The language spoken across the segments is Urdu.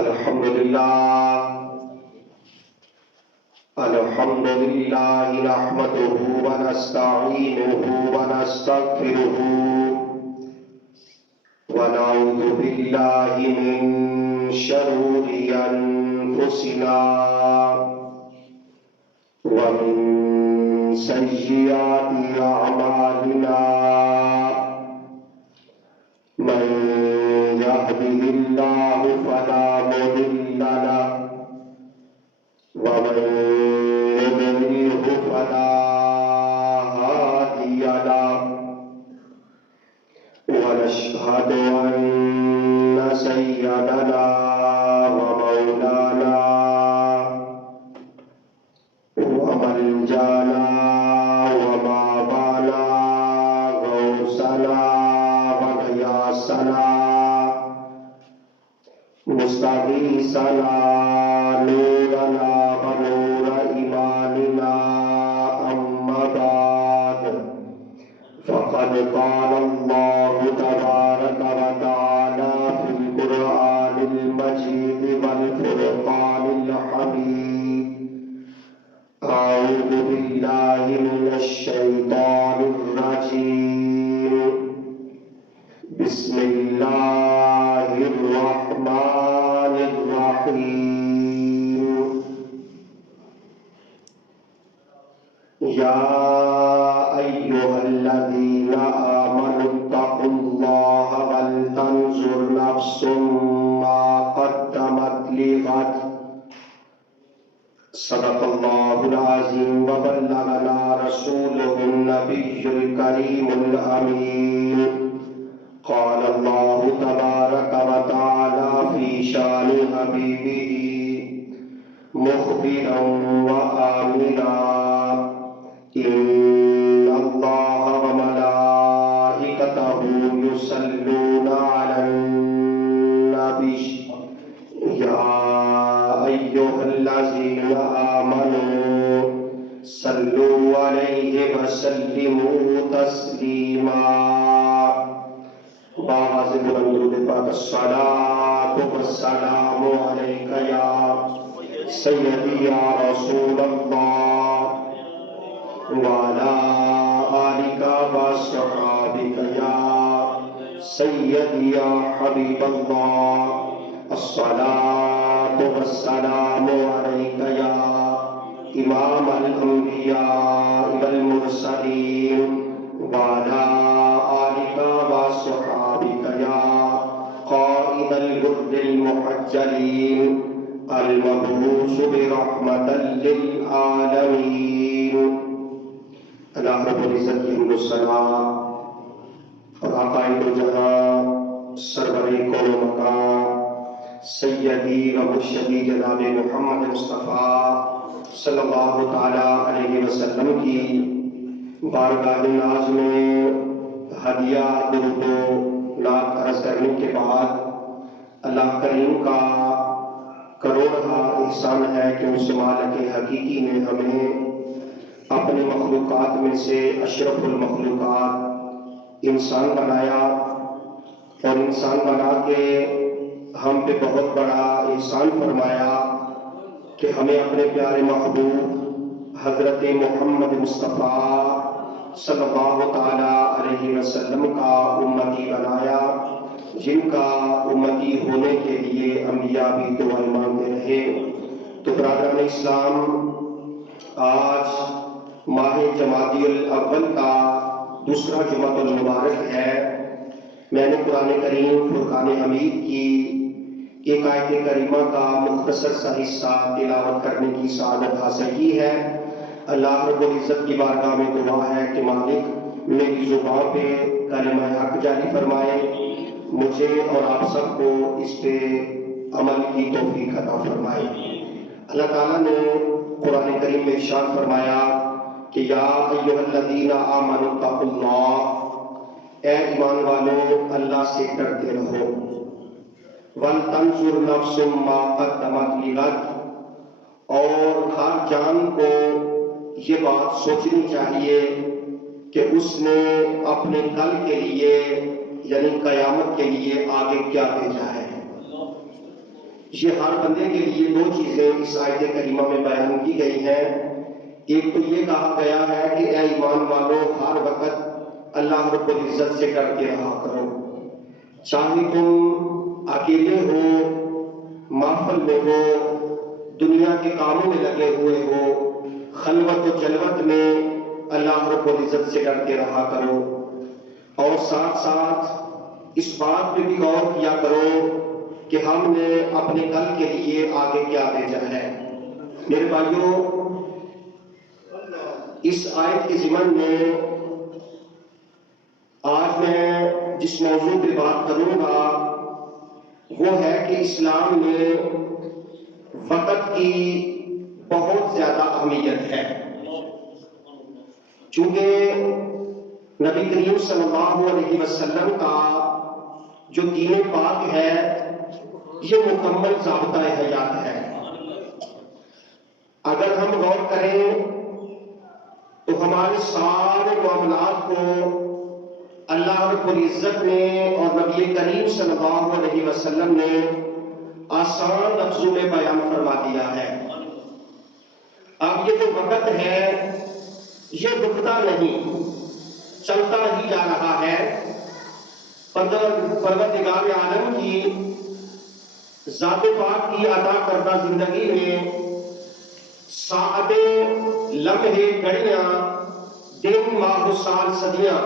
الحمد لله نحمده ونستعينه ونستغفره ونعوذ بالله من شرور أنفسنا ومن سيئات أعمالنا من يهده الله فلا مضل له ومن يضلله فلا هادي له ونشهد أن سيدنا ومولانا وملجانا ومأوانا غوثنا وغياثنا مستغيثنا نورنا ونور إيماننا أما بعد فقد قال الله تبارك وتعالى في القرآن المجيد والفرقان الحميد أعوذ بالله من الشيطان الرجيم بسم الله الرحمن الرحيم يا أيها الذين آمنوا اتقوا الله ولتنظر نفس ما قدمت لغد صدق الله العظيم وبلغنا رسوله النبي الكريم الأمين قال الله تبارك وتعالى في شان حبيبه مخبرا وآمنا إن الله وملائكته يصلون على النبي يا أيها الذين آمنوا صلوا عليه وسلموا تسليما باعظم درود پاک الصلاة والسلام عليك يا سيدي يا رسول الله وعلى آلك وصحابك يا سيدي يا حبيب الله الصلاة والسلام عليك يا إمام الأنبياء والمرسلين وعلى آلك وصحابك يا قائد الغر المحجلين المبعوث برحمة للعالمين اللہ رب العزت کی حمد و ثنا اور آقائے دو جہاں سرور کون و مکان سیدی و مرشدی جناب محمد مصطفیٰ صلی اللہ تعالی علیہ وسلم کی بارگاہ ناز میں ہدیہ درود و نعت عرض کرنے کے بعد اللہ کریم کا کروڑہ احسان ہے کہ اس مالک حقیقی نے ہمیں اپنے مخلوقات میں سے اشرف المخلوقات انسان بنایا اور انسان بنا کے ہم پہ بہت بڑا احسان فرمایا کہ ہمیں اپنے پیارے محبوب حضرت محمد مصطفیٰ صلی اللہ تعالی علیہ وسلم کا امتی بنایا جن کا امتی ہونے کے لیے انبیاء بھی دعائیں مانگتے رہے۔ تو برادران اسلام، آج ماہ جمادی الاول کا دوسرا جمعۃ المبارک ہے۔ میں نے قرآن کریم فرقان حمید کی ایک آیت کریمہ کا مختصر سا حصہ تلاوت کرنے کی سعادت حاصل کی ہے۔ اللہ رب العزت کی بارگاہ میں دعا ہے کہ مالک میری زبان پہ کلمہ حق جاری فرمائے، مجھے اور آپ سب کو اس پہ عمل کی توفیق عطا فرمائے۔ اللہ تعالیٰ نے قرآن کریم میں ارشاد فرمایا کہ یا ایھا الذین آمنوا اتقوا اللہ، اے ایمان والو اللہ سے ڈرتے رہو۔ وَلْتَنْظُرْ نَفْسٌ مَا قَدَّمَتْ لِغَدٍ، اور ہر جان کو یہ بات سوچنی چاہیے کہ اس نے اپنے کل کے لیے یعنی قیامت کے لیے آگے کیا بھیجا ہے۔ یہ ہر بندے کے لیے دو چیزیں اس آیت کریمہ میں بیان کی گئی ہیں۔ ایک تو یہ کہا گیا ہے کہ اے ایمان والو ہر وقت اللہ رب العزت سے ڈرتے رہا کرو، چاہے تم اکیلے ہو، محفل میں ہو، دنیا کے کاموں میں لگے ہوئے ہو، خلوت و جلوت میں اللہ رب العزت سے ڈرتے رہا کرو، اور ساتھ ساتھ اس بات پہ بھی غور کیا کرو کہ ہم نے اپنے کل کے لیے آگے کیا بھیجا ہے۔ میرے بھائیوں، اس آیت کے ضمن میں آج میں جس موضوع پہ بات کروں گا وہ ہے کہ اسلام میں وقت کی بہت زیادہ اہمیت ہے، چونکہ نبی کریم صلی اللہ علیہ وسلم کا جو دین پاک ہے یہ مکمل ضابطۂ حیات ہے۔ اگر ہم غور کریں تو ہمارے سارے معاملات کو اللہ رب العزت نے اور نبی کریم صلی اللہ علیہ وسلم نے آسان لفظوں میں بیان فرما دیا ہے۔ اب یہ جو وقت ہے یہ رکتا نہیں، چلتا ہی جا رہا ہے۔ پروردگار عالم کی ذات پاک کی عطا کردہ زندگی میں ساعتیں، لمحے، گھڑیاں، دن، ماہ، سال، صدیاں،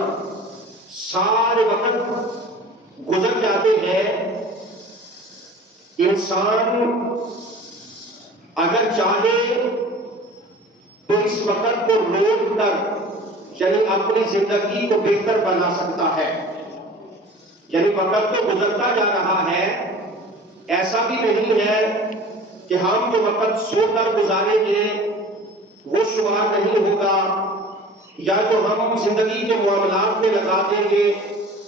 سارے وقت گزر جاتے ہیں۔ انسان اگر چاہے تو اس وقت کو روک کر یعنی اپنی زندگی کو بہتر بنا سکتا ہے۔ یعنی وقت تو گزرتا جا رہا ہے، ایسا بھی نہیں ہے کہ ہم جو وقت سو کر گزاریں گے وہ شمار نہیں ہوگا، یا جو ہم زندگی کے معاملات میں لگا دیں گے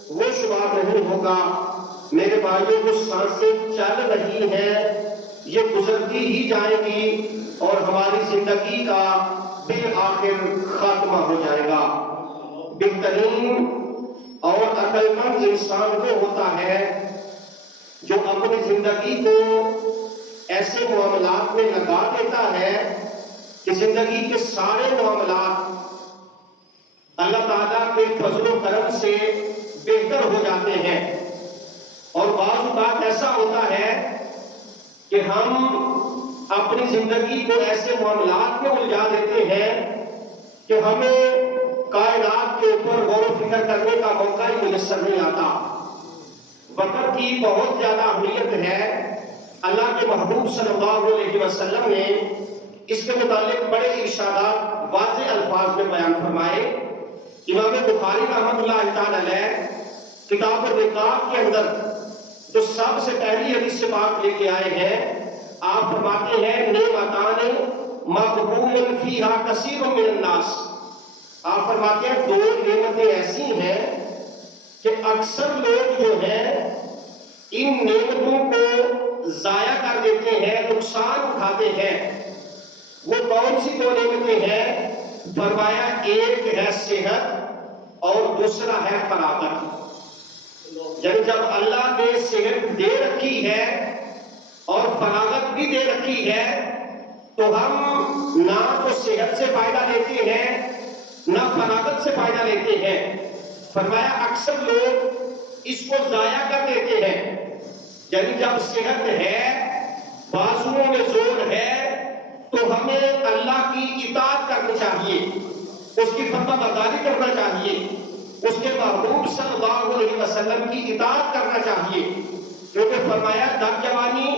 وہ شمار نہیں ہوگا۔ میرے بھائیوں، جو سانسیں چل رہی ہیں یہ گزرتی ہی جائے گی اور ہماری زندگی کا بالآخر خاتمہ ہو جائے گا۔ بہترین اور عقل مند انسان وہ ہوتا ہے جو اپنی زندگی کو ایسے معاملات میں لگا دیتا ہے کہ زندگی کے سارے معاملات اللہ تعالیٰ کے فضل و کرم سے بہتر ہو جاتے ہیں۔ اور بعض اوقات ایسا ہوتا ہے کہ ہم اپنی زندگی کو ایسے معاملات میں الجھا دیتے ہیں کہ ہمیں کائنات کے اوپر غور و فکر کرنے کا موقع ہی میسر نہیں آتا۔ وقت کی بہت زیادہ اہمیت ہے۔ اللہ کے محبوب صلی اللہ علیہ وسلم نے اس کے متعلق بڑے ارشادات واضح الفاظ میں بیان فرمائے۔ امام بخاری رحمۃ اللہ تعالی علیہ کتاب الرقاق کے اندر جو سب سے پہلی حدیث سے بات لے کے آئے ہیں، آپ فرماتے ہیں نعمتان مغبون فیہا کثیر من الناس۔ آپ فرماتے ہیں دو نعمتیں ایسی ہیں کہ اکثر لوگ جو ہیں ان نعمتوں کو ضائع کر دیتے ہیں، نقصان اٹھاتے ہیں۔ وہ کون سی دو نعمتیں ہیں؟ فرمایا ایک ہے صحت اور دوسرا ہے فراغت۔ یعنی جب اللہ نے صحت دے رکھی ہے اور فراغت بھی دے رکھی ہے تو ہم نہ تو صحت سے فائدہ لیتے ہیں نہ فراغت سے فائدہ لیتے ہیں۔ فرمایا اکثر لوگ اس کو ضائع کر دیتے ہیں۔ یعنی جب صحت ہے، بازوؤں میں زور ہے تو ہمیں اللہ کی اطاعت کرنی چاہیے، اس کی فرما برداری کرنا چاہیے، اس کے محبوب صلی اللہ علیہ وسلم کی اطاعت کرنا چاہیے، کیونکہ فرمایا در جوانی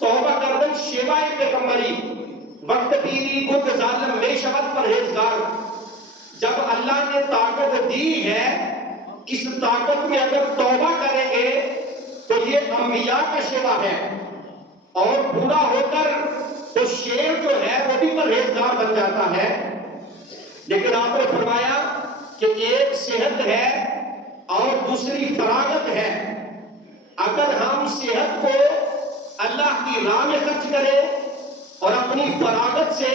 توبہ کردن شیوائے پیغمبری وقت پیری گد ظالم میں شبت پرہیزگار۔ جب اللہ نے طاقت دی ہے، اس طاقت میں اگر توبہ کریں گے تو یہ انبیاء کا شیوا ہے، اور بوڑھا ہو کر تو شیر جو ہے وہ بھی پرہیزگار بن جاتا ہے۔ لیکن آپ نے فرمایا کہ ایک صحت ہے اور دوسری فراغت ہے۔ اگر ہم صحت کو اللہ کی راہ میں خرچ کریں اور اپنی فراغت سے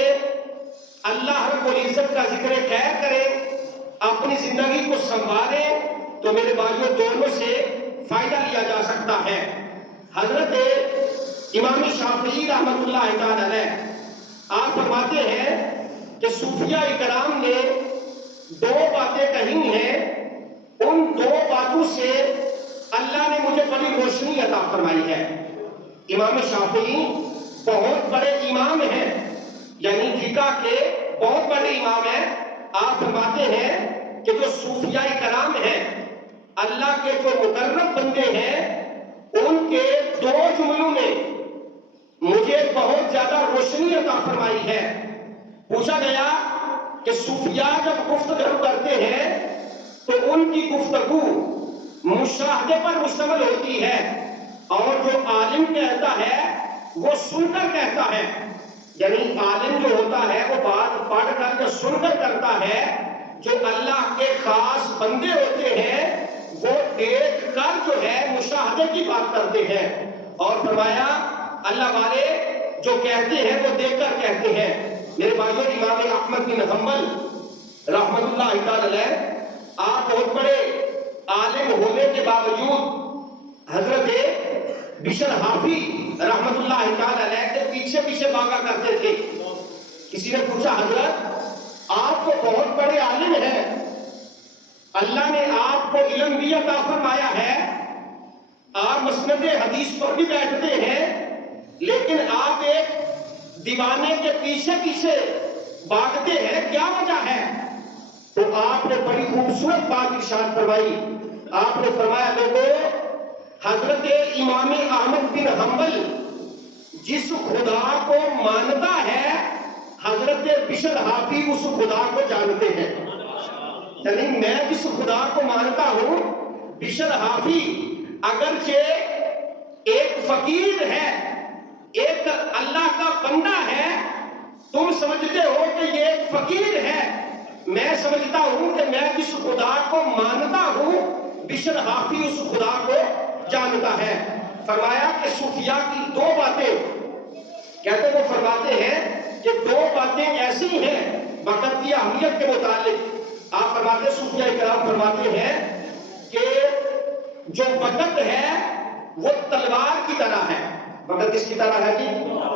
اللہ رب العزت کا ذکر خیر کریں، اپنی زندگی کو سنبھالیں، تو میرے بھائیوں دونوں سے فائدہ لیا جا سکتا ہے۔ حضرت امام شافعی رحمۃ اللہ تعالی علیہ آپ فرماتے ہیں کہ صوفیاء کرام نے دو باتیں کہی ہیں، ان دو باتوں سے اللہ نے مجھے بڑی روشنی عطا فرمائی ہے۔ امام شافعی بہت بڑے امام ہیں، یعنی فقہ کے بہت بڑے امام ہیں۔ آپ فرماتے ہیں کہ جو صوفیاء کرام ہیں، اللہ کے جو مقرب بندے ہیں، ان کے دو جملوں نے مجھے بہت زیادہ روشنی عطا فرمائی ہے۔ پوچھا گیا کہ صوفیاء جب گفتگو کرتے ہیں تو ان کی گفتگو مشاہدے پر مشتمل ہوتی ہے، اور جو عالم کہتا ہے وہ سن کر کہتا ہے، یعنی عالم جو ہوتا ہے وہ بات پڑھ کر یا سن کر کرتا ہے، جو اللہ کے خاص بندے ہوتے ہیں وہ دیکھ کر جو ہے مشاہدے کی بات کرتے ہیں۔ اور فرمایا اللہ والے جو کہتے ہیں وہ دیکھ کر کہتے ہیں۔ میرے بھائیوں، امام احمد بن حنبل رحمۃ اللہ تعالی علیہ آپ بہت بڑے عالم ہونے کے باوجود حضرت بشر حافی رحمۃ اللہ تعالی علیہ کے پیچھے پیچھے بھاگا کرتے تھے۔ کسی نے پوچھا حضرت آپ تو بہت بڑے عالم ہیں، اللہ نے آپ کو علم بھی عطا فرمایا ہے، آپ مسند حدیث پر بھی بیٹھتے ہیں، لیکن آپ ایک دیوانے کے پیچھے پیچھے بھاگتے ہیں، کیا وجہ ہے؟ تو آپ نے بڑی خوبصورت بات ارشاد فرمائی۔ آپ نے فرمایا لوگوں، حضرت امام احمد بن حنبل جس خدا کو مانتا ہے، حضرت بشر حافی اس خدا کو جانتے ہیں۔ یعنی میں جس خدا کو مانتا ہوں، بشر حافی اگرچہ ایک فقیر ہے، ایک اللہ کا بندہ ہے، تم سمجھتے ہو کہ یہ ایک فقیر ہے، میں سمجھتا ہوں کہ میں جس خدا کو مانتا ہوں، بشر حافی اس خدا کو جانتا ہے۔ فرمایا کہ صوفیاء کی دو باتیں کہتے وہ فرماتے ہیں کہ دو باتیں ایسی ہیں وقت کی اہمیت کے متعلق۔ آپ فرماتے صوفیاء کرام فرماتے ہیں کہ جو وقت ہے وہ تلوار کی طرح ہے۔ وقت کس کی طرح ہے جی؟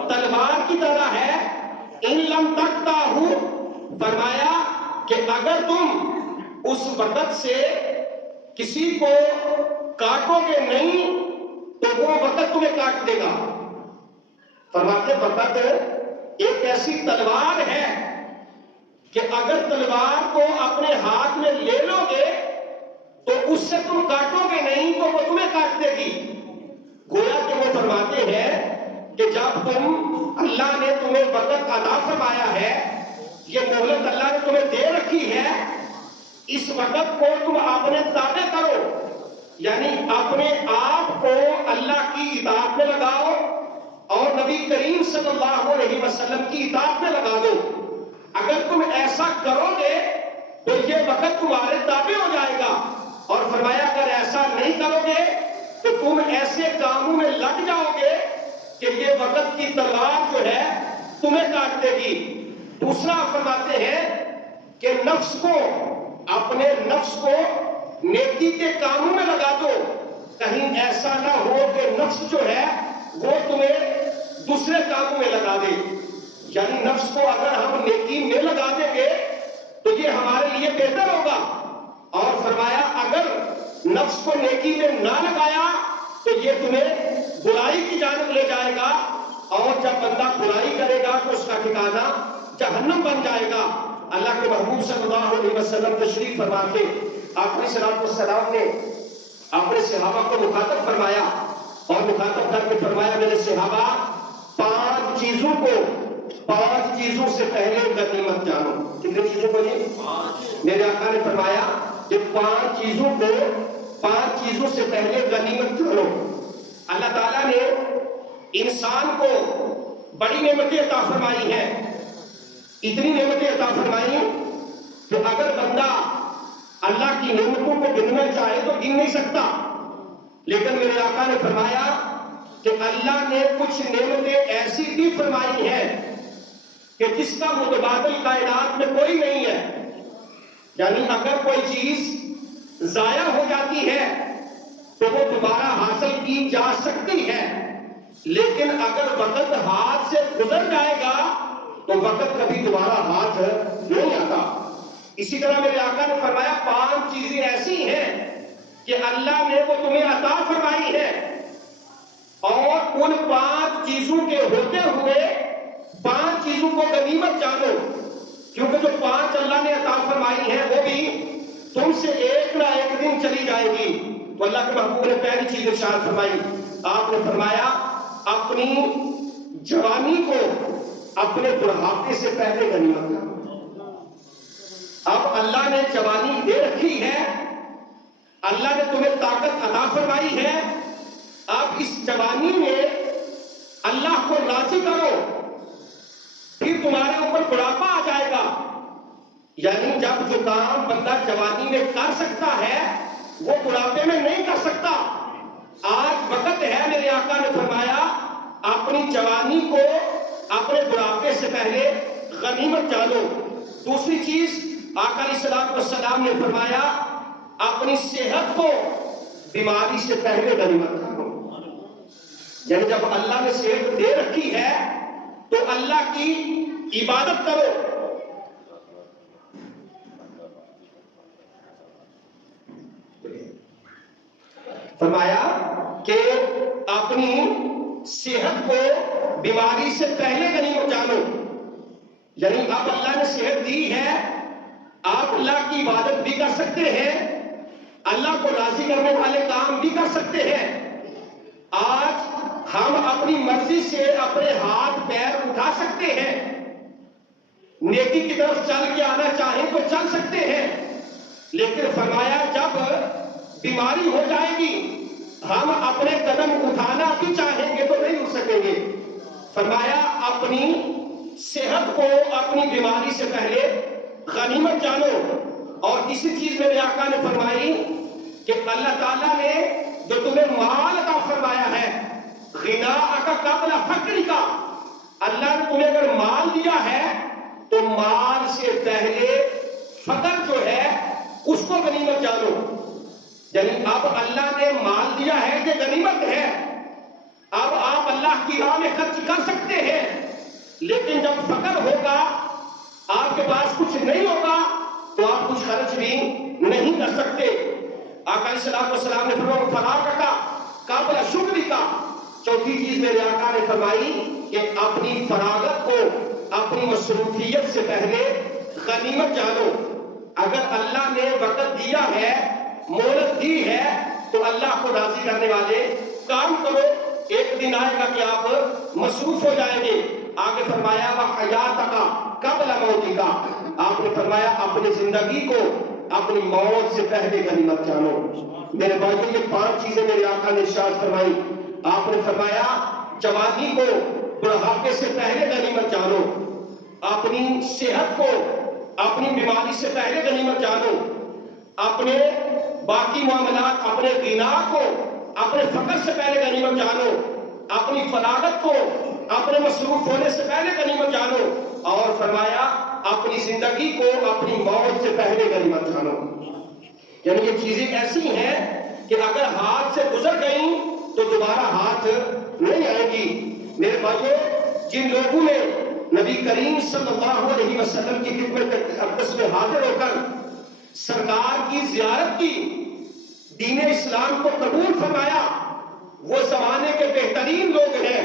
تلوار کی طرح ہے۔ ان لم تقطعہ، فرمایا کہ اگر تم اس وقت سے کسی کو کاٹو گے نہیں تو وہ وقت تمہیں کاٹ دے گا۔ فرماتے وقت ایک ایسی تلوار ہے کہ اگر تلوار کو اپنے ہاتھ میں لے لو گے تو اس سے تم کاٹو گے نہیں تو وہ تمہیں کاٹ دے گی۔ گویا کہ وہ فرماتے ہیں کہ جب اللہ نے تمہیں وقت عطا فرمایا ہے، یہ مہلت اللہ نے تمہیں دے رکھی ہے، اس وقت کو تم اپنے تابع کرو، یعنی اپنے آپ کو اللہ کی اطاعت میں لگاؤ اور نبی کریم صلی اللہ علیہ وسلم کی اطاعت میں لگا دو۔ اگر تم ایسا کرو گے تو یہ وقت تمہارے تابع ہو جائے گا، اور فرمایا اگر ایسا نہیں کرو گے تو تم ایسے کاموں میں لگ جاؤ گے کہ یہ وقت کی تلوار جو ہے تمہیں کاٹ دے گی۔ دوسرا فرماتے ہیں کہ نفس کو، اپنے نفس کو نیکی کے کاموں میں لگا دو، کہیں ایسا نہ ہو کہ نفس جو ہے وہ تمہیں دوسرے کاموں میں لگا دے۔ یعنی نفس کو اگر ہم نیکی میں لگا دیں گے تو یہ ہمارے لیے بہتر ہوگا، اور فرمایا اگر نفس کو نیکی میں نہ لگایا تو یہ تمہیں برائی کی جانب لے جائے گا، اور جب بندہ برائی کرے گا تو اس کا ٹھکانہ جہنم بن جائے گا۔ اللہ کے محبوب صلی اللہ علیہ وسلم تشریف فرما کے آقا صلی السلام نے اپنے صحابہ کو مخاطب فرمایا، اور مخاطب کر کے فرمایا میرے صحابہ، پانچ چیزوں سے پہلے غنیمت جانو۔ کتنی چیزوں کو جی؟ میرے آقا نے فرمایا کہ پانچ چیزوں سے پہلے غنیمت جانو۔ اللہ تعالیٰ نے انسان کو بڑی نعمتیں عطا فرمائی ہیں، اتنی نعمتیں عطا فرمائی کہ اگر بندہ اللہ کی نعمتوں کو گننا چاہے تو گن نہیں سکتا، لیکن میرے آقا نے فرمایا کہ اللہ نے کچھ نعمتیں ایسی بھی فرمائی ہیں کہ جس کا متبادل کائنات میں کوئی نہیں ہے۔ یعنی اگر کوئی چیز ضائع ہو جاتی ہے تو وہ دوبارہ حاصل کی جا سکتی ہے، لیکن اگر وقت ہاتھ سے گزر جائے گا تو وقت کبھی دوبارہ ہاتھ نہیں آتا۔ اسی طرح میرے آقا نے فرمایا 5 چیزیں ایسی ہیں کہ اللہ نے وہ تمہیں عطا فرمائی ہے، اور ان 5 چیزوں کے ہوتے ہوئے 5 چیزوں کو غنیمت جانو، کیونکہ جو 5 اللہ نے عطا فرمائی ہیں وہ بھی تم سے ایک نہ ایک دن چلی جائے گی۔ تو اللہ کے محبوب نے پہلی چیز ارشاد فرمائی، آپ نے فرمایا اپنی جوانی کو اپنے بڑھاپے سے پہلے غنیمت جانو۔ اب اللہ نے جوانی دے رکھی ہے، اللہ نے تمہیں طاقت عطا فرمائی ہے، اب اس جوانی میں اللہ کو راضی کرو، پھر تمہارے اوپر بڑھاپا آ جائے گا۔ یعنی جب جو کام بندہ جوانی میں کر سکتا ہے وہ بڑھاپے میں نہیں کر سکتا۔ آج وقت ہے، میرے آقا نے فرمایا اپنی جوانی کو اپنے بڑھاپے سے پہلے غنیمت جانو۔ دوسری چیز آقا علیہ السلام نے فرمایا اپنی صحت کو بیماری سے پہلے غنیمت جانو۔ یعنی جب اللہ نے صحت دے رکھی ہے تو اللہ کی عبادت کرو۔ فرمایا کہ اپنی صحت کو بیماری سے پہلے غنیمت جانو۔ یعنی اب اللہ نے صحت دی ہے، آپ اللہ کی عبادت بھی کر سکتے ہیں، اللہ کو راضی کرنے والے کام بھی کر سکتے ہیں۔ آج ہم اپنی مرضی سے اپنے ہاتھ پیر اٹھا سکتے ہیں، نیکی کی طرف چل کے آنا چاہیں تو چل سکتے ہیں، لیکن فرمایا جب بیماری ہو جائے گی ہم اپنے قدم اٹھانا بھی چاہیں گے تو نہیں اٹھ سکیں گے۔ فرمایا اپنی صحت کو اپنی بیماری سے پہلے غنیمت جانو۔ اور اسی چیز میں آقا نے فرمائی کہ اللہ تعالیٰ نے جو تمہیں مال عطا فرمایا ہے، غناءک قبل فقرک، اللہ نے تمہیں اگر مال دیا ہے تو مال سے پہلے فقر جو ہے اس کو غنیمت جانو۔ یعنی اب اللہ نے مال دیا ہے یہ غنیمت ہے، اب آپ اللہ کی راہ میں خرچ کر سکتے ہیں، لیکن جب فقر ہوگا آپ کے پاس کچھ نہیں ہوگا تو آپ کچھ خرچ بھی نہیں کر سکتے۔ آقا علیہ السلام نے فرمایا فراغک قبل شغلک، چوتھی چیز میرے آقا نے فرمائی کہ اپنی فراغت کو اپنی مصروفیت سے پہلے غنیمت جانو۔ اگر اللہ نے وقت دیا ہے، مہلت دی ہے تو اللہ کو راضی کرنے والے کام کرو، ایک دن آئے گا کہ آپ مصروف ہو جائیں گے۔ آگے فرمایا وحیاتک قبل موتک، آپ نے فرمایا اپنی زندگی کو اپنی موت سے پہلے غنیمت جانو۔ میرے بھائیو یہ 5 چیزیں میرے آقا نے ارشاد فرمائی۔ آپ نے فرمایا جوانی کو بڑھاپے سے پہلے غنیمت جانو، اپنی صحت کو اپنی بیماری سے پہلے غنیمت جانو، اپنے باقی معاملات اپنے غنا کو اپنے فقر سے پہلے غنیمت جانو، اپنی فراغت کو اپنے مصروف ہونے سے پہلے غنیمت جانو، اور فرمایا اپنی زندگی کو اپنی موت سے پہلے غنیمت جانو۔ یعنی یہ چیزیں ایسی ہیں کہ اگر ہاتھ سے گزر گئیں تو دوبارہ ہاتھ نہیں آئے گی۔ میرے بھائیو جن لوگوں نے نبی کریم صلی اللہ علیہ وسلم کی خدمت اقدس میں حاضر ہو کر سرکار کی زیارت کی، دین اسلام کو قبول فرمایا، وہ زمانے کے بہترین لوگ ہیں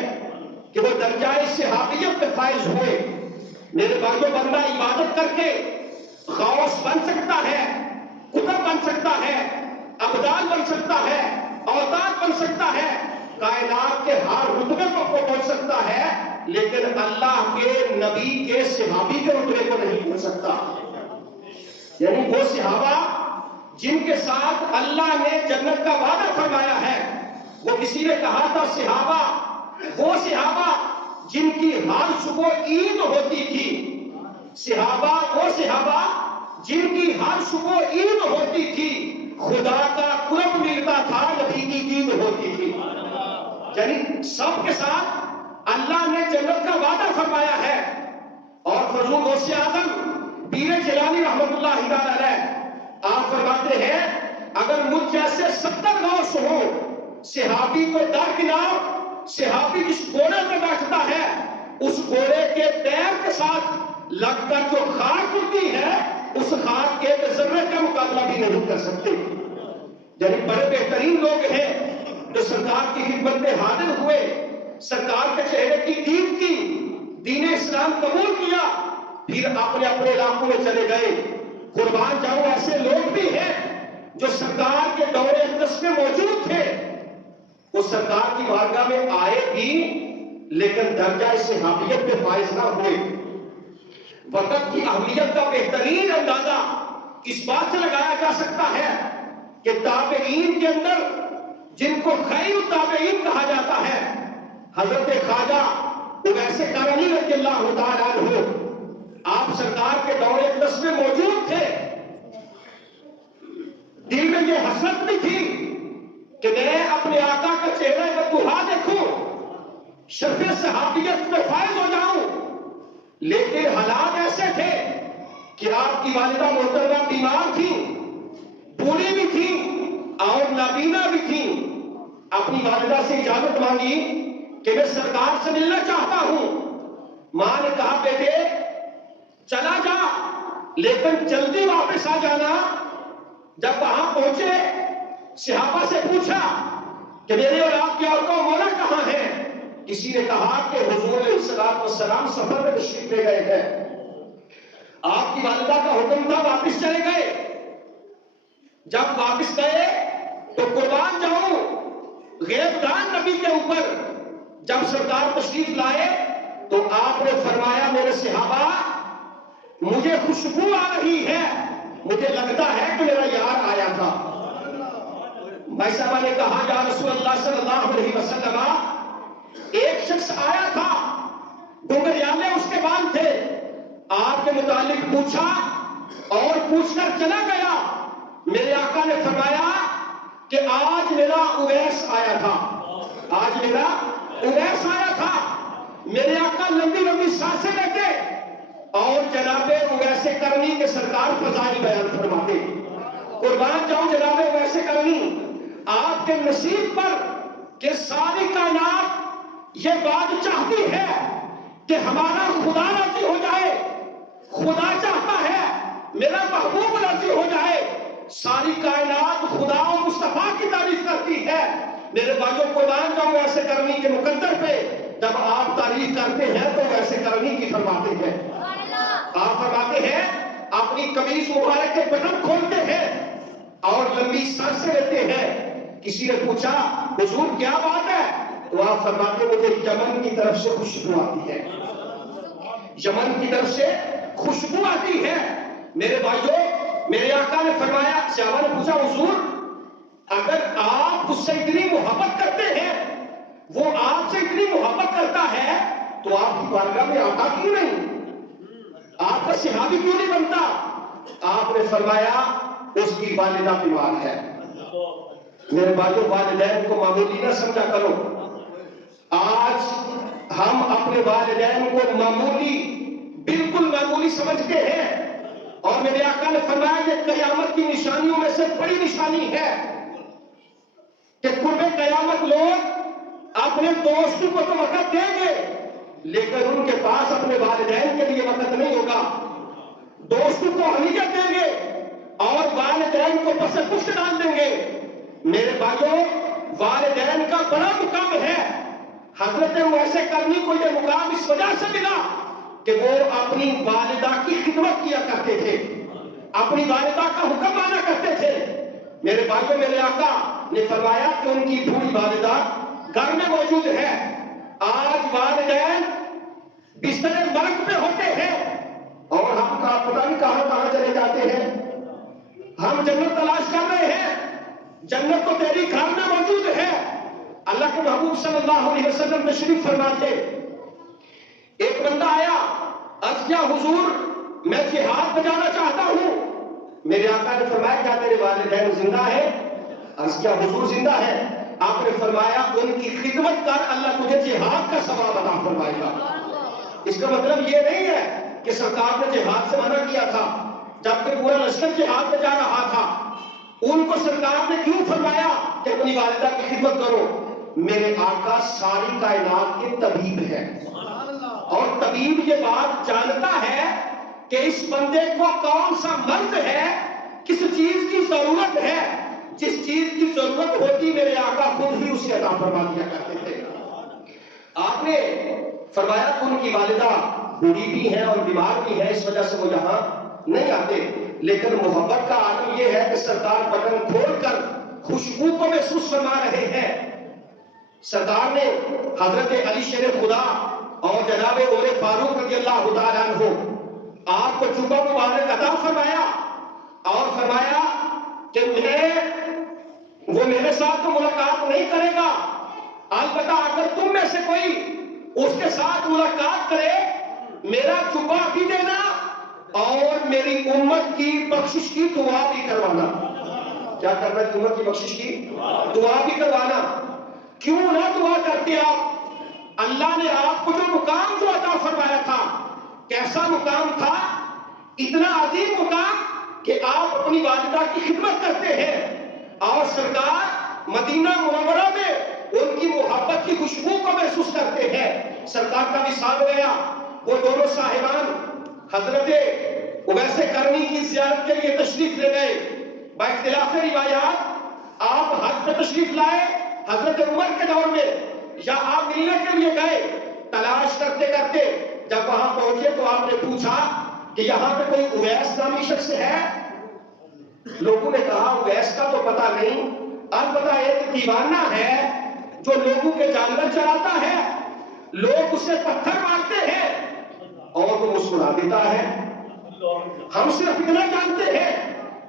کہ وہ درجہ صحابیت پہ فائز ہوئے۔ میرے بھائیو بندہ عبادت کر کے غوث بن سکتا ہے، قطب بن سکتا ہے، ابدال بن سکتا ہے، اوتاد بن سکتا ہے، کائنات کے ہر رتبے کو پہنچ سکتا ہے، لیکن اللہ کے نبی کے صحابی کے رتبے کو نہیں پہنچ سکتا۔ یعنی وہ صحابہ جن کے ساتھ اللہ نے جنت کا وعدہ فرمایا ہے، وہ کسی نے کہا تھا وہ صحابہ جن کی ہر صبح عید ہوتی تھی، وہ صحابہ جن کی ہر صبح عید ہوتی تھی، خدا کا قرب ملتا تھا، نبی کی عید ہوتی تھی۔ یعنی سب کے ساتھ اللہ نے جنت کا وعدہ فرمایا ہے۔ اور فضول غوث اعظم پیر جیلانی رحمت اللہ علیہ آپ فرماتے ہیں اگر مجھ جیسے 70 غوث ہوں، صحابی کو درکنار صحابی جس گھوڑے پہ بیٹھتا ہے اس گھوڑے کے پیر کے ساتھ لگ کر جو خاک اڑتی ہے اس خاک کے ذرے کا مقابلہ بھی نہیں کر سکتے. یعنی بڑے بہترین لوگ ہیں جو سرکار کی خدمت میں حاضر ہوئے, سرکار کے چہرے کی دید کی, دین اسلام قبول کیا, پھر اپنے اپنے علاقوں میں چلے گئے. قربان جاؤں ایسے لوگ بھی ہیں جو سرکار کے دور اقدس میں موجود تھے, وہ سرکار کی بارگاہ میں آئے بھی لیکن درجہ صحابیت میں فائز نہ ہوئے. وقت کی اہمیت کا بہترین اندازہ اس بات سے لگایا جا سکتا ہے کہ تابعین کے اندر جن کو خیر التابعین کہا جاتا ہے, حضرت خواجہ اویس قرنی رضی اللہ تعالیٰ عنہ, آپ سرکار کے دور اقدس میں موجود تھے. دل میں یہ حسرت بھی تھی کہ میں اپنے آقا کا چہرہ بطہا دیکھوں, شرف صحابیت میں فائز ہو جاؤں, لیکن حالات ایسے تھے کہ آپ کی والدہ محترمہ بیمار تھیں, بوڑھی بھی تھیں اور نابینا بھی تھیں. اپنی والدہ سے اجازت مانگی کہ میں سرکار سے ملنا چاہتا ہوں. ماں نے کہا بیٹے چلا جا لیکن جلدی واپس آ جانا. جب وہاں پہنچے صحابہ سے پوچھا کہ میرے اور آپ کے اور مولا کہاں ہیں؟ کسی نے کہا کہ حضور علیہ السلام سفر میں تشریف لے گئے ہیں. آپ کی والدہ کا حکم تھا واپس چلے گئے. جب واپس گئے تو قربان جاؤں غیب دان نبی کے اوپر جب سرکار تشریف لائے تو آپ نے فرمایا میرے صحابہ مجھے خوشبو آ رہی ہے, مجھے لگتا ہے کہ میرا یار آیا تھا. بھائی صاحبہ نے کہا یا رسول اللہ صلی اللہ علیہ وسلم ایک شخص آیا تھا, گنگریالے اس کے بال تھے, آپ کے متعلق پوچھا اور پوچھ کر چلا گیا. میرے آقا نے فرمایا کہ آج میرا اویس آیا تھا, آج میرا اویس آیا تھا. میرے آقا لمبی لمبی سانسیں لیتے اور جناب اویس قرنی کے سرکار فضائل بیان فرماتے. قربان جاؤں جناب اویس قرنی آپ کے نصیب پر کہ ساری کائنات یہ بات چاہتی ہے کہ ہمارا خدا راضی ہو جائے, خدا چاہتا ہے میرا محبوب راضی ہو جائے. ساری کائنات خدا و مصطفیٰ کی تعریف کرتی ہے. میرے بھائیوں قربان جاؤں ایسے کرنی کے مقدر پہ جب آپ تعریف کرتے ہیں تو ایسے کرنی کی فرماتے ہیں. آپ فرماتے ہیں اپنی قمیص مبارک کے بٹن کھولتے ہیں اور لمبی سانسیں لیتے ہیں. کسی نے پوچھا حضور کیا بات ہے؟ تو آپ فرماتے مجھے یمن کی طرف سے خوشبو آتی ہے, یمن کی طرف سے خوشبو آتی ہے. میرے بھائیوں میرے آقا نے فرمایا, صحابہ نے پوچھا حضور اگر آپ اس سے اتنی محبت کرتے ہیں, وہ آپ سے اتنی محبت کرتا ہے تو آپ کی بارگاہ میں آتا کیوں نہیں, آپ کا صحابی کیوں نہیں بنتا؟ آپ نے فرمایا اس کی والدہ بیمار ہے. میرے بھائیوں والدین کو معمولی نہ سمجھا کرو. آج ہم اپنے والدین کو معمولی بالکل معمولی سمجھتے ہیں اور میرے آقا نے فرمایا یہ قیامت کی نشانیوں میں سے بڑی نشانی ہے کہ قرب قیامت لوگ اپنے دوستوں کو تو وقت دیں گے لیکن ان کے پاس اپنے والدین کے لیے وقت نہیں ہوگا. دوستوں کو اہمیت دیں گے اور والدین کو پس پشت ڈال دیں گے. میرے بھائیوں والدین کا بڑا مقام ہے. حضرت اویس قرنی کو یہ مقام اس وجہ سے ملا کہ وہ اپنی والدہ کی خدمت کیا کرتے تھے, اپنی والدہ کا حکم مانا کرتے تھے. میرے بھائیوں میرے آقا نے فرمایا کہ ان کی بوڑھی والدہ گھر میں موجود ہے. آج والدین بستر مرگ پہ ہوتے ہیں اور ہم کا پتہ نہیں کہاں چلے جاتے ہیں. ہم جنت تلاش کر رہے ہیں, جنت تو تیری گھر میں موجود ہے. اللہ کے محبوب صلی اللہ علیہ وسلم تشریف فرما تھے. ایک بندہ آیا, عرض کیا حضور میں جہاد پہ جانا چاہتا ہوں. میرے آقا نے فرمایا کیا تیرے والدین زندہ ہیں؟ عرض کیا حضور زندہ ہے. آپ نے فرمایا ان کی خدمت کر اللہ تجھے جہاد کا ثواب عطا فرمائے گا. اس کا مطلب یہ نہیں ہے کہ سرکار نے جہاد سے منع کیا تھا جبکہ پورا لشکر جہاد میں جا رہا تھا. ان کو سرکار نے کیوں فرمایا کہ اپنی والدہ کی خدمت کرو؟ میرے آقا ساری کائنات کے طبیب ہیں، اور طبیب یہ بات جانتا ہے کہ اس بندے کو کون سا مرض ہے، کس چیز کی ضرورت ہے۔ جس چیز کی ضرورت ہوتی میرے آقا خود ہی اسے عطا فرما دیا کرتے تھے۔ آپ نے فرمایا کہ ان کی والدہ بوڑھی بھی ہیں اور بیمار بھی ہیں، اس وجہ سے وہ یہاں نہیں آتے، لیکن محبت کا عالم یہ ہے کہ سرکار بٹن کھول کر خوشبو کو محسوس فرما رہے ہیں۔ سرکار نے حضرت علی شیر خدا اور جناب عمر فاروق رضی اللہ تعالیٰ عنہ آپ کو جبہ مبارک عطا فرمایا اور فرمایا کہ وہ میرے ساتھ تو ملاقات نہیں کرے گا، البتہ اگر تم میں سے کوئی اس کے ساتھ ملاقات کرے میرا جبہ بھی دینا اور میری امت کی بخشش کی دعا بھی کروانا۔ کیا کرنا ہے؟ امت کی بخشش کی دعا بھی کروانا۔ کیوں نہ دعا کرتے آپ؟ اللہ نے آپ کو جو مقام جو عطا فرمایا تھا، کیسا مقام تھا؟ اتنا عظیم مقام کہ آپ اپنی والدہ کی خدمت کرتے ہیں اور سرکار مدینہ منورہ میں ان کی محبت کی خوشبو کو محسوس کرتے ہیں۔ سرکار کا وصال ہو گیا، وہ دونوں صاحبان حضرت اویس کرنی کی زیارت کے لیے تشریف لے گئے۔ با اختلاف روایات آپ حج پہ تشریف لائے حضرت عمر کے دور میں، یا آپ ملنے کے لیے گئے؟ تلاش کرتے کرتے جب وہاں پہنچے تو آپ نے پوچھا کہ یہاں پہ کوئی اویس نامی شخص ہے؟ لوگوں نے کہا اویس کا تو پتہ نہیں، البتہ ایک دیوانہ ہے جو لوگوں کے جانور چراتا ہے، لوگ اسے پتھر مارتے ہیں اور وہ مسکرا دیتا ہے، ہم صرف اتنا جانتے ہیں۔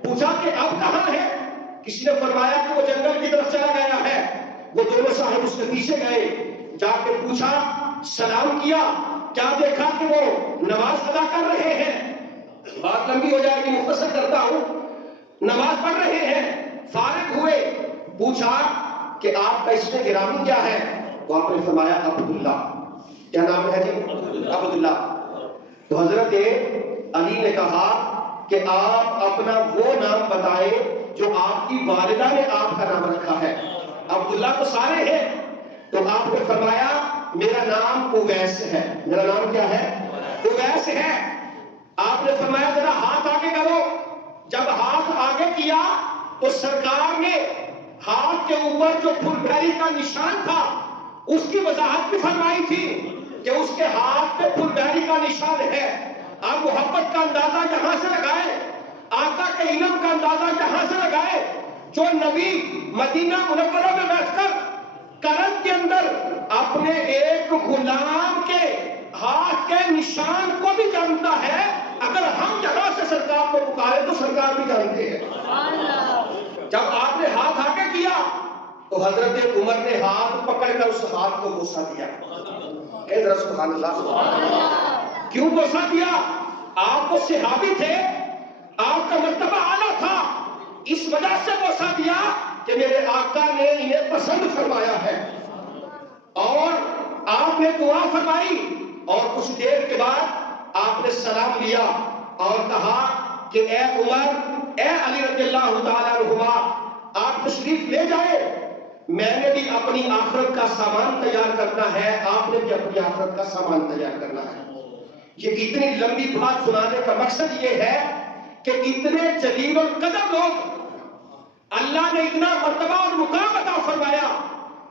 پوچھا کہ اب کہاں ہے؟ کسی نے فرمایا کہ وہ جنگل کی طرف چلا گیا ہے۔ وہ دونوں صاحب اس کے پیچھے گئے، جا کے پوچھا، سلام کیا، کیا دیکھا کہ وہ نماز ادا کر رہے ہیں۔ بات لمبی ہو جائے گی، مختصر کرتا ہوں۔ نماز پڑھ رہے ہیں، فارغ ہوئے، پوچھا کہ آپ کا اسم گرامی کیا ہے؟ تو آپ نے فرمایا عبداللہ۔ کیا نام ہے جی؟ عبداللہ۔ تو حضرت علی نے کہا کہ آپ اپنا وہ نام بتائیں جو آپ کی والدہ نے آپ کا نام رکھا ہے۔ عبداللہ تو سارے ہیں، تو آپ نے فرمایا میرا نام اویس ہے۔ میرا نام کیا ہے؟ اویس ہے۔ آپ نے فرمایا ذرا ہاتھ آگے کرو۔ جب ہاتھ آگے کیا تو سرکار نے ہاتھ کے اوپر جو پھل بھری کا نشان تھا اس کی وضاحت بھی فرمائی تھی کہ اس کے ہاتھ پہ پھل بھری کا نشان ہے۔ آپ محبت کا اندازہ یہاں سے لگائے، آقا کے علم کا اندازہ یہاں سے لگائے۔ جو نبی مدینہ منورہ میں بیٹھ کر کرن کے اندر اپنے ایک غلام کے ہاتھ کے نشان کو بھی جانتا ہے، اگر ہم یہاں سے سرکار کو پکارے تو سرکار بھی جانتے ہیں۔ جب آپ نے ہاتھ آگے کیا تو حضرت عمر نے ہاتھ پکڑ کر اس ہاتھ کو بوسہ دیا۔ اے ذرا سبحان اللہ۔ کیوں بوسہ دیا؟ آپ تو صحابی تھے، آپ کا مرتبہ اعلیٰ تھا، اس وجہ سے بوسہ دیا کہ میرے آقا نے انہیں پسند فرمایا ہے۔ اور آپ نے دعا فرمائی اور کچھ دیر کے بعد آپ نے سلام لیا اور کہا کہ اے عمر، اے علی رضی اللہ تعالیٰ عنہما، آپ تشریف لے جائیں، میں نے بھی اپنی آخرت کا سامان تیار کرنا ہے، آپ نے بھی اپنی آخرت کا سامان تیار کرنا ہے۔ یہ اتنی لمبی بات سنانے کا مقصد یہ ہے کہ اتنے جلیل القدر لوگ اللہ نے اتنا مرتبہ اور مقام عطا فرمایا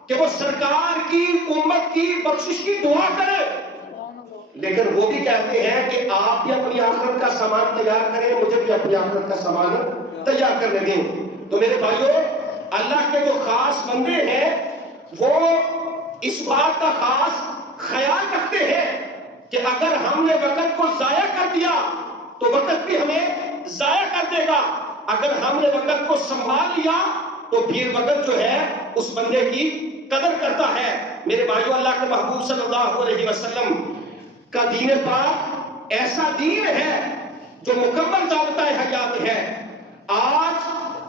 کہ وہ سرکار کی امت کی بخشش کی دعا کرے، لیکن وہ بھی کہتے ہیں کہ آپ بھی اپنی آخرت کا سامان تیار کریں، مجھے بھی اپنی آخرت کا سامان تیار کرنے دیں۔ تو میرے بھائیوں، اللہ کے جو خاص بندے ہیں وہ اس بات کا خاص خیال رکھتے ہیں کہ اگر ہم نے وقت کو ضائع کر دیا تو وقت بھی ہمیں ضائع کر دے گا، اگر ہم نے وقت کو سنبھال لیا تو پھر وقت جو ہے اس بندے کی قدر کرتا ہے۔ میرے بھائیو، اللہ کے محبوب صلی اللہ علیہ وسلم کا دین پاک ایسا دین ہے جو مکمل ضابطہ حیات ہے۔ آج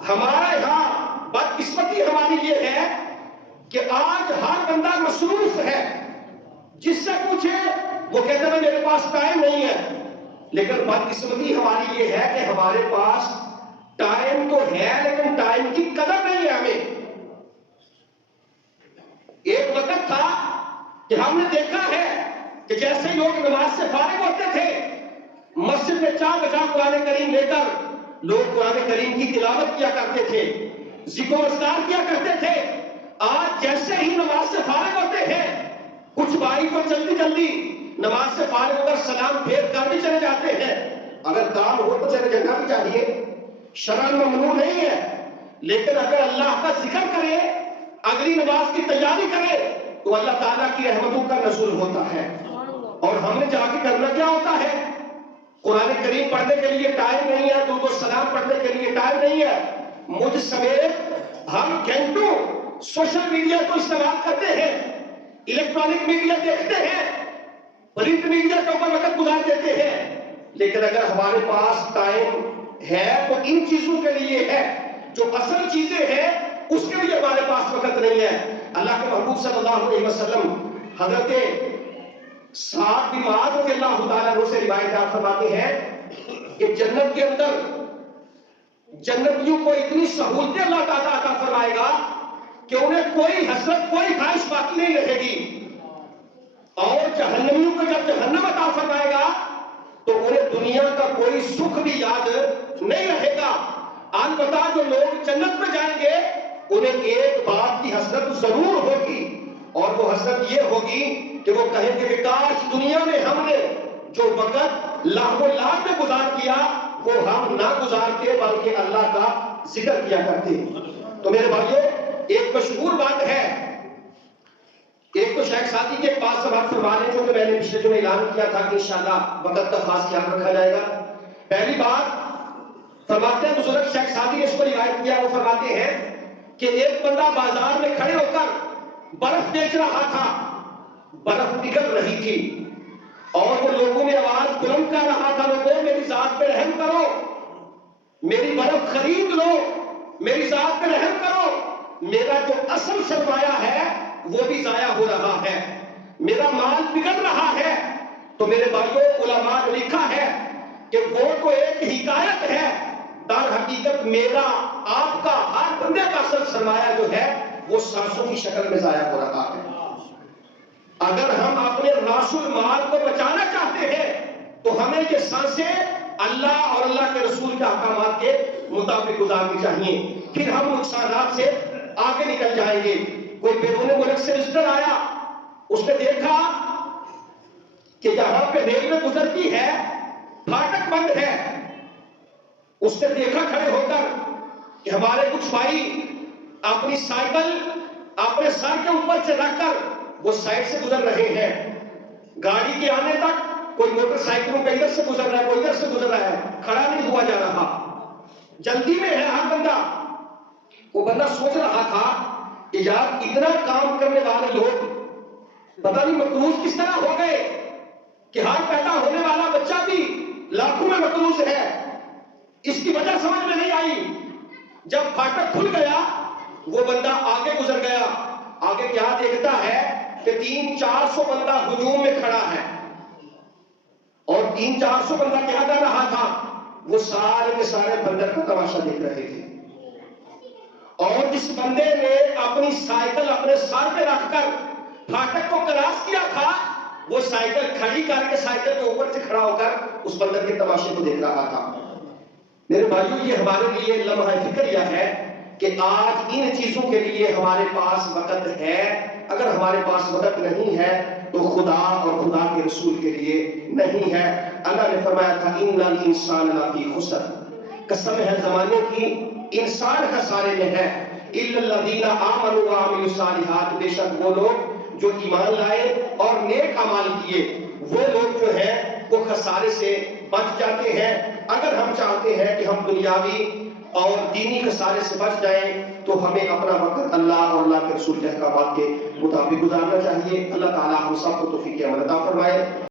ہمارا یہاں بدقسمتی ہماری یہ ہے کہ آج ہر بندہ مصروف ہے، جس سے پوچھے وہ کہتے ہیں میرے پاس ٹائم نہیں ہے، لیکن بدقسمتی ہماری یہ ہے کہ ہمارے پاس ٹائم تو ہے لیکن ٹائم کی قدر نہیں ہے ہمیں۔ سبب تھا کہ ہم نے دیکھا ہے کہ جیسے لوگ نماز سے فارغ ہوتے تھے، مسجد میں چار بجا قرآن کریم لے کر لوگ قرآن کریم کی تلاوت کیا کرتے تھے، ذکر و اذکار کیا کرتے تھے۔ آج جیسے ہی نماز سے فارغ ہوتے ہیں، کچھ بھائی کو جلدی جلدی نماز سے فارغ ہو کر سلام پھیر کر بھی چلے جاتے ہیں۔ اگر کام ہو تو چلے جانا بھی چاہیے، شرعاً ممنوع نہیں ہے، لیکن اگر اللہ کا ذکر کرے، اگلی نماز کی تیاری کرے تو اللہ تعالیٰ کی رحمتوں کا نزول ہوتا ہے۔ اور ہم نے جا کے کرنا کیا ہوتا ہے؟ قرآن کریم پڑھنے کے لیے ٹائم نہیں ہے، درود و سلام پڑھنے کے لیے ٹائم نہیں ہے۔ مجھ سمیت ہم گھنٹوں سوشل میڈیا کو استعمال کرتے ہیں، الیکٹرانک میڈیا دیکھتے ہیں، پرنٹ میڈیا کے اوپر وقت گزار دیتے ہیں، لیکن اگر ہمارے پاس ٹائم ہے تو ان چیزوں کے لیے ہے، جو اصل چیزیں ہیں اس کے لیے ہمارے پاس وقت نہیں ہے۔ اللہ کے محبوب صلی اللہ علیہ وسلم حضرت سعد بن معاذ رضی اللہ تعالیٰ عنہ سے روایت فرماتے ہیں کہ جنت کے اندر جنتیوں کو اتنی سہولتیں اللہ تعالیٰ عطا فرمائے گا کہ انہیں کوئی حسرت، کوئی خواہش باقی نہیں رہے گی، اور جہنمیوں کو جب جہنم عطا فرمائے گا تو انہیں دنیا کا کوئی سکھ بھی یاد نہیں رہے گا۔ البتہ جو لوگ جنت میں جائیں گے انہیں ایک بات کی حسرت ضرور ہوگی، اور وہ حسرت یہ ہوگی کہ وہ کہیں گے کہ کاش دنیا میں ہم نے جو وقت لاکھ و لاکھ میں گزار کیا وہ ہم نہ گزارتے بلکہ اللہ کا ذکر کیا کرتے۔ تو میرے بھائیو، ایک مشہور بات ہے، ایک تو شیخ سعدی کے پاس سبق فرما لیں جو کہ میں نے پچھلے جو اعلان کیا تھا کہ انشاءاللہ وقت کا خاص خیال رکھا جائے گا۔ پہلی بات فرماتے ہیں، بزرگ شیخ سعدی نے اس کو روایت کیا، وہ فرماتے ہیں کہ ایک بندہ بازار میں کھڑے ہو کر برف بیچ رہا تھا، برف پگھل رہی تھی، اور وہ لوگوں میں آواز بلند کر رہا تھا، لوگوں میری ذات پہ رحم کرو، میری برف خرید لو، میری ذات پہ رحم کرو، میرا جو اصل سرمایہ ہے وہ بھی ضائع ہو رہا ہے، میرا مال پگھل رہا ہے۔ تو میرے بھائیوں، علماء نے لکھا ہے کہ وہ تو ایک حکایت ہے، در حقیقت میرا آپ کا ہر بندے کا اصل سرمایہ جو ہے وہ سانسوں کی شکل میں ضائع ہو رہا ہے۔ اگر ہم اپنے راس المال کو بچانا چاہتے ہیں تو ہمیں یہ سانسیں اللہ اور اللہ کے رسول کے احکامات کے مطابق گزارنی چاہیے، پھر ہم نقصانات سے آگے نکل جائیں گے۔ کوئی بیرون ملک سے وزٹر آیا، اس نے دیکھا کہ جہاں پہ ریلوے گزرتی ہے پھاٹک بند ہے، اس نے دیکھا کھڑے ہو کر کہ ہمارے کچھ بھائی اپنی سائیکل اپنے سر کے اوپر سے رکھ کر وہ سائڈ سے گزر رہے ہیں، گاڑی کے آنے تک کوئی موٹر سائیکلوں کا ادھر سے گزر رہا ہے، کوئی ادھر سے گزر رہا ہے، کھڑا نہیں ہوا جا رہا، جلدی میں ہے ہر بندہ۔ وہ بندہ سوچ رہا تھا کہ یار اتنا کام کرنے والے لوگ پتہ نہیں مقروض کس طرح ہو گئے کہ ہر پیدا ہونے والا بچہ بھی لاکھوں میں مقروض ہے، اس کی وجہ سمجھ میں نہیں آئی۔ جب پھاٹک کھل گیا وہ بندہ آگے گزر گیا، آگے کیا دیکھتا ہے کہ 300-400 بندہ ہجوم میں کھڑا ہے، اور 300-400 بندہ کیا کر رہا تھا، وہ سارے کے سارے بندر کا تماشا دیکھ رہے تھے، اور جس بندے نے اپنی سائیکل اپنے سر پہ رکھ کر پھاٹک کو کراس کیا تھا وہ سائیکل کھڑی کر کے سائیکل کے اوپر سے کھڑا ہو کر اس بندر کے تماشے کو دیکھ رہا تھا۔ میرے بھائیوں، یہ ہمارے لیے لمحہ فکریہ ہے کہ آج ان چیزوں کے لیے ہمارے پاس وقت ہے، اگر ہمارے پاس وقت نہیں ہے تو خدا اور خدا کے رسول کے لیے نہیں ہے۔ اللہ نے فرمایا تھا ان الانسان لفی خسر، قسم ہے زمانے کی انسان خسارے میں ہے، الا الذین آمنوا وعملوا الصالحات، بے شک وہ لوگ جو ایمان لائے اور نیک اعمال کیے وہ لوگ جو ہیں وہ خسارے سے بچ جاتے ہیں۔ اگر ہم چاہتے ہیں کہ ہم دنیاوی اور دینی خسارے سے بچ جائیں تو ہمیں اپنا وقت اللہ اور اللہ کے رسول کے احکامات کے مطابق گزارنا چاہیے۔ اللہ تعالیٰ ہم سب کو توفیق عمل عطا فرمائے۔